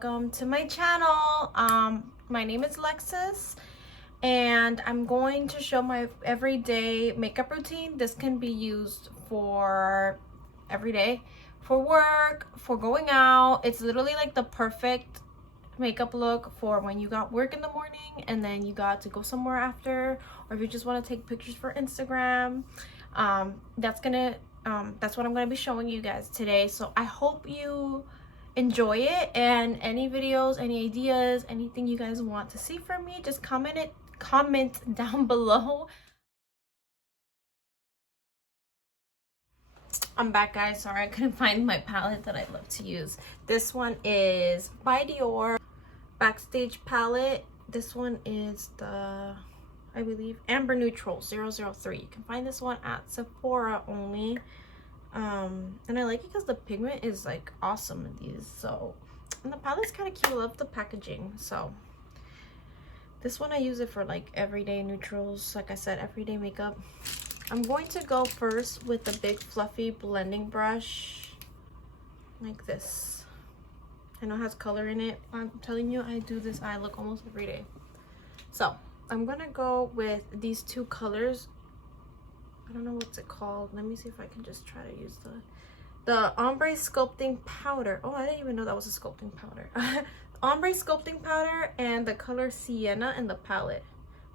welcome to my channel. My name is Lexxus and I'm going to show my everyday makeup routine. This can be used for every day, for work, for going out. It's literally like the perfect makeup look for when you got work in the morning and then you got to go somewhere after, or if you just want to take pictures for Instagram. That's what I'm gonna be showing you guys today. So I hope you enjoy it, and any videos, any ideas, anything you guys want to see from me, just comment down below. I'm back, guys. Sorry I couldn't find my palette that I love to use. This one is by Dior, Backstage palette. This one is the, I believe, Amber Neutral 003. You can find this one at Sephora only. And I like it because the pigment is like awesome in these. So, and the palette's kind of cute. I love the packaging. So this one I use it for like everyday neutrals, like I said, everyday makeup. I'm going to go first with the big fluffy blending brush like this. I know it has color in it. I'm telling you, I do this eye look almost every day. So I'm gonna go with these two colors. I don't know what's it called. Let me see if I can just try to use the ombre sculpting powder. Oh, I didn't even know that was a sculpting powder. Ombre sculpting powder and the color Sienna in the palette.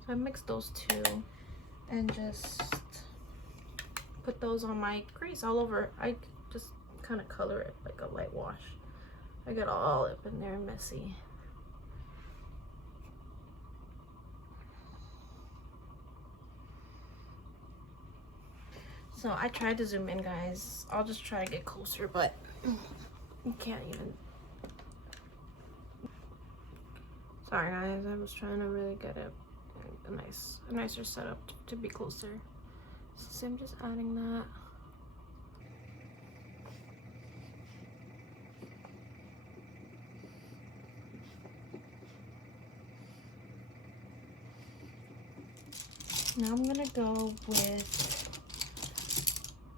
So I mixed those two and just put those on my crease all over. I just kind of color it like a light wash. I got all up in there messy. So I tried to zoom in, guys. I'll just try to get closer, but you can't even. Sorry, guys. I was trying to really get it a nicer setup to be closer. So I'm just adding that. Now I'm gonna go with.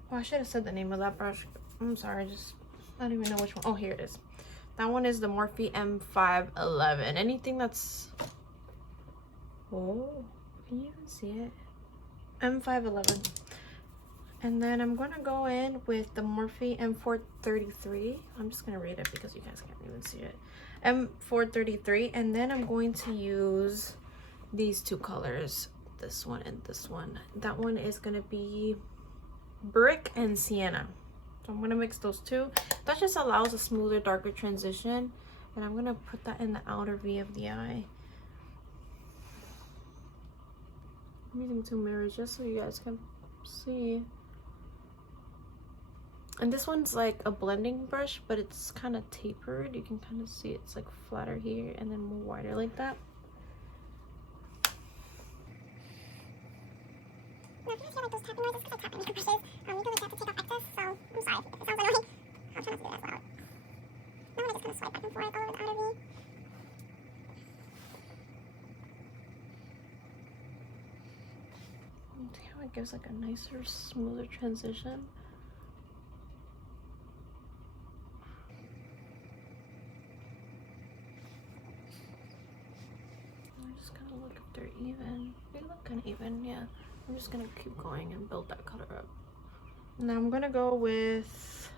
Oh, I should have said the name of that brush. I'm sorry, I don't even know which one. Oh, here it is. That one is the Morphe M511. Anything that's... Oh, can you even see it? M511. And then I'm going to go in with the Morphe M433. I'm just going to read it because you guys can't even see it. M433. And then I'm going to use these two colors. This one and this one. That one is going to be Brick and Sienna. So I'm gonna mix those two. That just allows a smoother, darker transition, and I'm gonna put that in the outer V of the eye. I'm using two mirrors just so you guys can see. And this one's like a blending brush, but it's kind of tapered. You can kind of see it's like flatter here and then more wider like that. Now, if you guys hear like those tapping noises, because I tap my makeup brushes, you do like that to take off excess, so I'm sorry if it sounds annoying. I'll try not to do that as loud. Now I just kind of swipe back and forth all over the outer V. See how it gives like a nicer, smoother transition? I'm just gonna look if they're even. They look kind of even, yeah. I'm just gonna keep going and build that color up. Now I'm gonna go with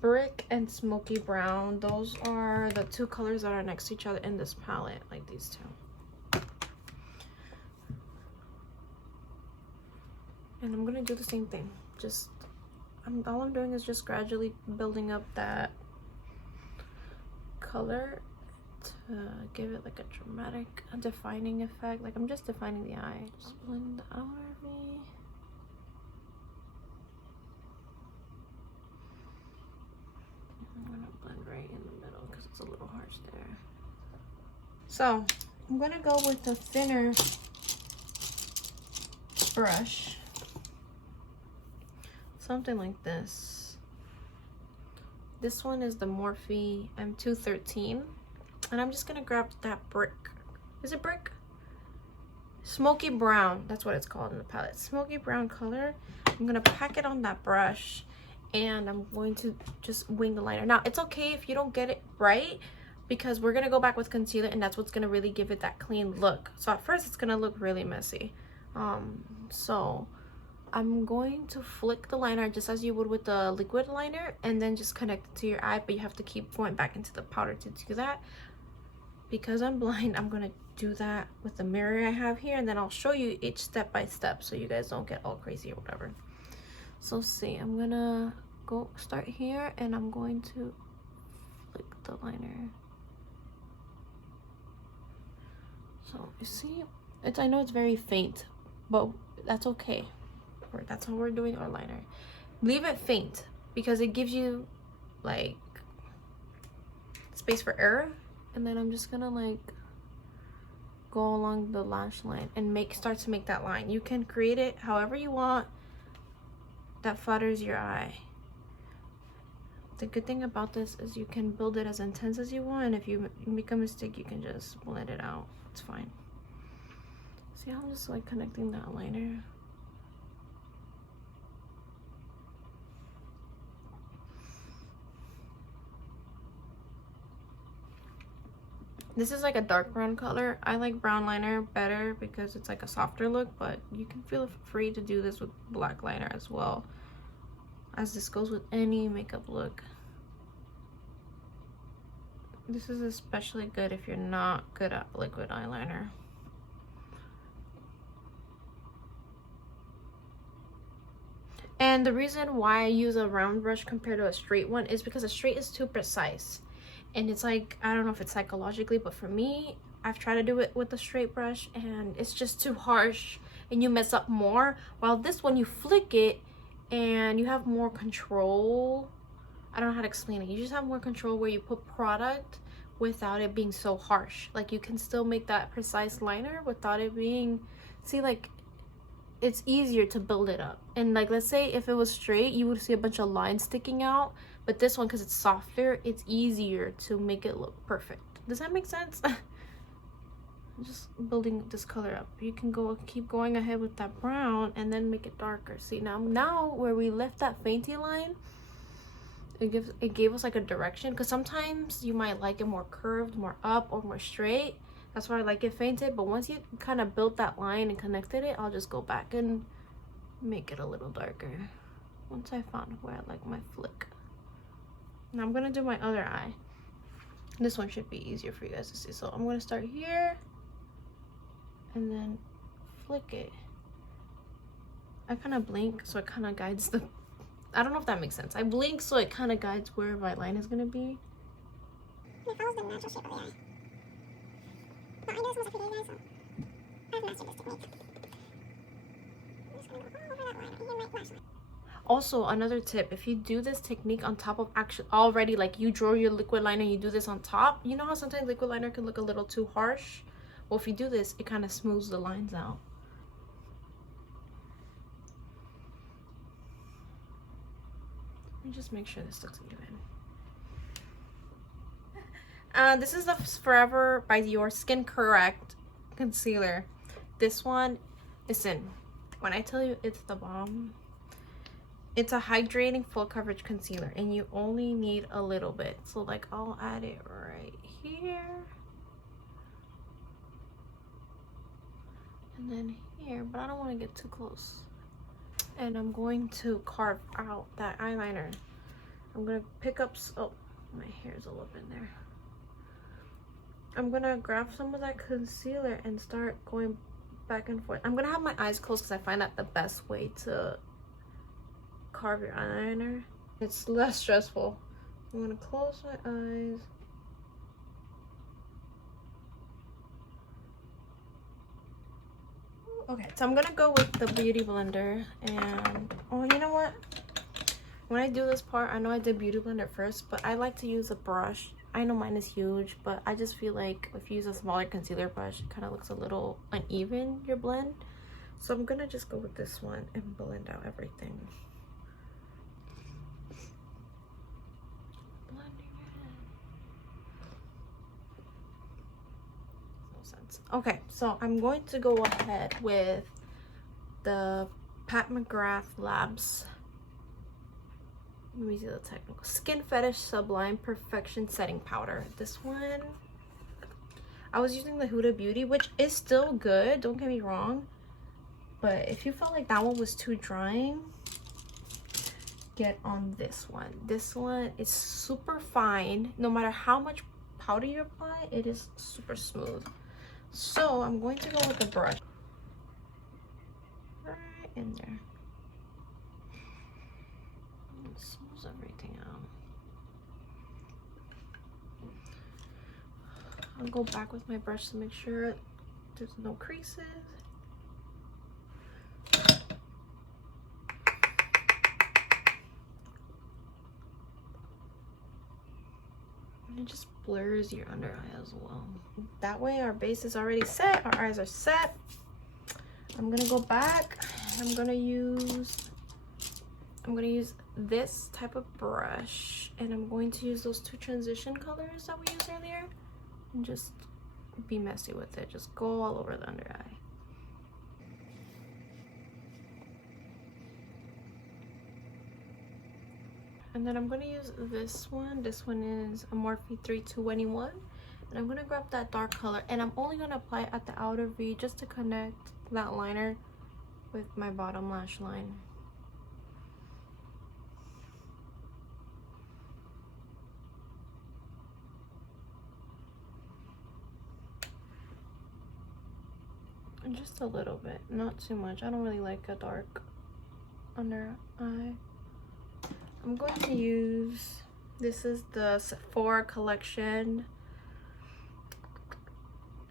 Brick and Smoky Brown. Those are the two colors that are next to each other in this palette, like these two. And I'm gonna do the same thing. All I'm doing is just gradually building up that color to give it like a dramatic, defining effect. Like I'm just defining the eye. Just blend the outer V. I'm gonna blend right in the middle because it's a little harsh there. So I'm gonna go with the thinner brush. Something like this. This one is the Morphe M213. And I'm just gonna grab that brick. Is it brick? Smoky brown. That's what it's called in the palette. Smoky brown color. I'm gonna pack it on that brush and I'm going to just wing the liner. Now, it's okay if you don't get it right, because we're going to go back with concealer, and that's what's going to really give it that clean look. So at first, it's going to look really messy. So I'm going to flick the liner just as you would with the liquid liner, and then just connect it to your eye, but you have to keep going back into the powder to do that. Because I'm blind, I'm going to do that with the mirror I have here, and then I'll show you each step by step so you guys don't get all crazy or whatever. So see, I'm gonna go start here, and I'm going to flick the liner. So you see, I know it's very faint, but that's okay. That's how we're doing our liner. Leave it faint because it gives you like space for error. And then I'm just gonna like go along the lash line and start to make that line. You can create it however you want that flatters your eye. The good thing about this is you can build it as intense as you want, and if you make a mistake, you can just blend it out. It's fine. See how I'm just like connecting that liner? This is like a dark brown color. I like brown liner better because it's like a softer look, but you can feel free to do this with black liner as well, as this goes with any makeup look. This is especially good if you're not good at liquid eyeliner. And the reason why I use a round brush compared to a straight one is because a straight is too precise. And it's like, I don't know if it's psychologically, but for me, I've tried to do it with a straight brush and it's just too harsh and you mess up more. While this one, you flick it and you have more control. I don't know how to explain it. You just have more control where you put product without it being so harsh. Like you can still make that precise liner without it being, see, like it's easier to build it up. And like, let's say if it was straight, you would see a bunch of lines sticking out. But this one, because it's softer, it's easier to make it look perfect. Does that make sense? I'm just building this color up. You can keep going ahead with that brown and then make it darker. See, now where we left that fainty line, it gave us like a direction, because sometimes you might like it more curved, more up, or more straight. That's why I like it fainted. But once you kind of built that line and connected it, I'll just go back and make it a little darker once I found where I like my flick. Now I'm gonna do my other eye. This one should be easier for you guys to see. So I'm gonna start here and then flick it. I kind of blink so it kind of guides the, I don't know if that makes sense. I blink so it kind of guides where my line is gonna be. It follows the natural shape of the eye. But I know this one's a pretty eye, so I've mastered this technique. I'm just gonna go all over that line, even my lash line. Also, another tip, if you do this technique on top of actually already, like you draw your liquid liner, you do this on top, you know how sometimes liquid liner can look a little too harsh? Well, if you do this, it kind of smooths the lines out. Let me just make sure this looks even. This is the Forever by Dior Skin Correct concealer. This one, listen, when I tell you it's the bomb, it's a hydrating full coverage concealer and you only need a little bit. So like I'll add it right here and then here, but I don't want to get too close. And I'm going to carve out that eyeliner. I'm gonna pick up, oh, my hair's all up in there. I'm gonna grab some of that concealer and start going back and forth. I'm gonna have my eyes closed because I find that the best way to carve your eyeliner. It's less stressful. I'm gonna close my eyes. Okay, so I'm gonna go with the beauty blender, and oh, you know what? When I do this part, I know I did beauty blender first, but I like to use a brush. I know mine is huge, but I just feel like if you use a smaller concealer brush, it kind of looks a little uneven, your blend. So I'm gonna just go with this one and blend out everything. Okay, so I'm going to go ahead with the Pat McGrath Labs let me see the technical. Skin Fetish Sublime Perfection Setting Powder. This one, I was using the Huda Beauty, which is still good, don't get me wrong. But if you felt like that one was too drying, get on this one. This one is super fine. No matter how much powder you apply, it is super smooth. So I'm going to go with a brush right in there. It smooths everything out. I'll go back with my brush to make sure there's no creases. And it just blurs your under eye as well. That way our base is already set, our eyes are set. I'm gonna go back. I'm gonna use this type of brush, and I'm going to use those two transition colors that we used earlier and just be messy with it. Just go all over the under eye. And then I'm going to use this one. This one is a Morphe 3221. And I'm going to grab that dark color. And I'm only going to apply it at the outer V just to connect that liner with my bottom lash line. And just a little bit, not too much. I don't really like a dark under eye. I'm going to use, this is the Sephora collection.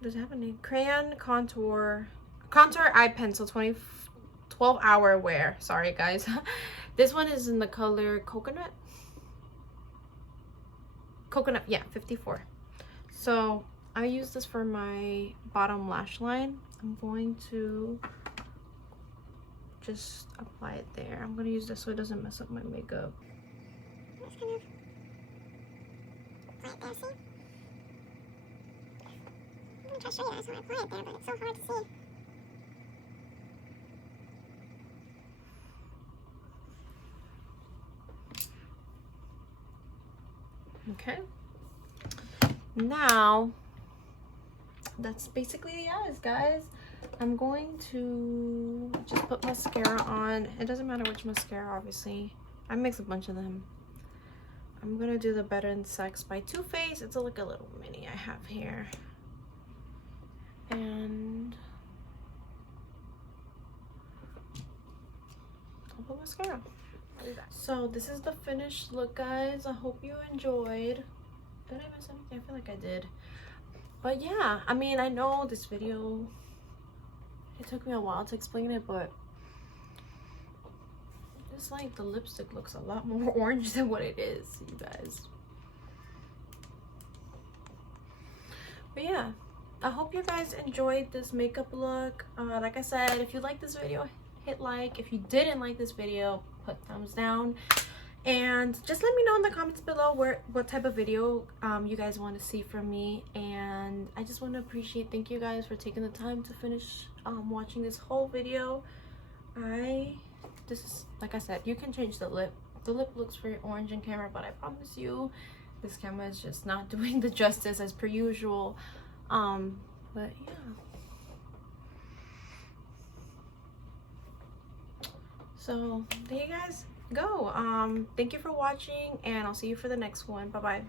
Does it have a name? Crayon Contour Eye Pencil 12-hour wear. Sorry guys. This one is in the color Coconut, yeah, 54. So I use this for my bottom lash line. I'm going to just apply it there. I'm going to use this so it doesn't mess up my makeup. Just kind of apply it there, see? I'm going to try to show you guys how I apply it there, but it's so hard to see. Okay. Now, that's basically the eyes, guys. I'm going to just put mascara on. It doesn't matter which mascara, obviously. I mix a bunch of them. I'm gonna do the Better Than Sex by Too Faced. It's like a little mini I have here. And I'll put mascara. So this is the finished look, guys. I hope you enjoyed. Did I miss anything? I feel like I did. But yeah, I mean, I know this video, it took me a while to explain it, but it's like the lipstick looks a lot more orange than what it is, you guys. But yeah, I hope you guys enjoyed this makeup look. Like I said, if you like this video, hit like. If you didn't like this video, put thumbs down. And just let me know in the comments below what type of video you guys want to see from me. And I just want to thank you guys for taking the time to finish watching this whole video. This is, like I said, you can change the lip. The lip looks very orange in camera, but I promise you this camera is just not doing the justice as per usual. But yeah, so there you guys go. Thank you for watching, and I'll see you for the next one. Bye bye.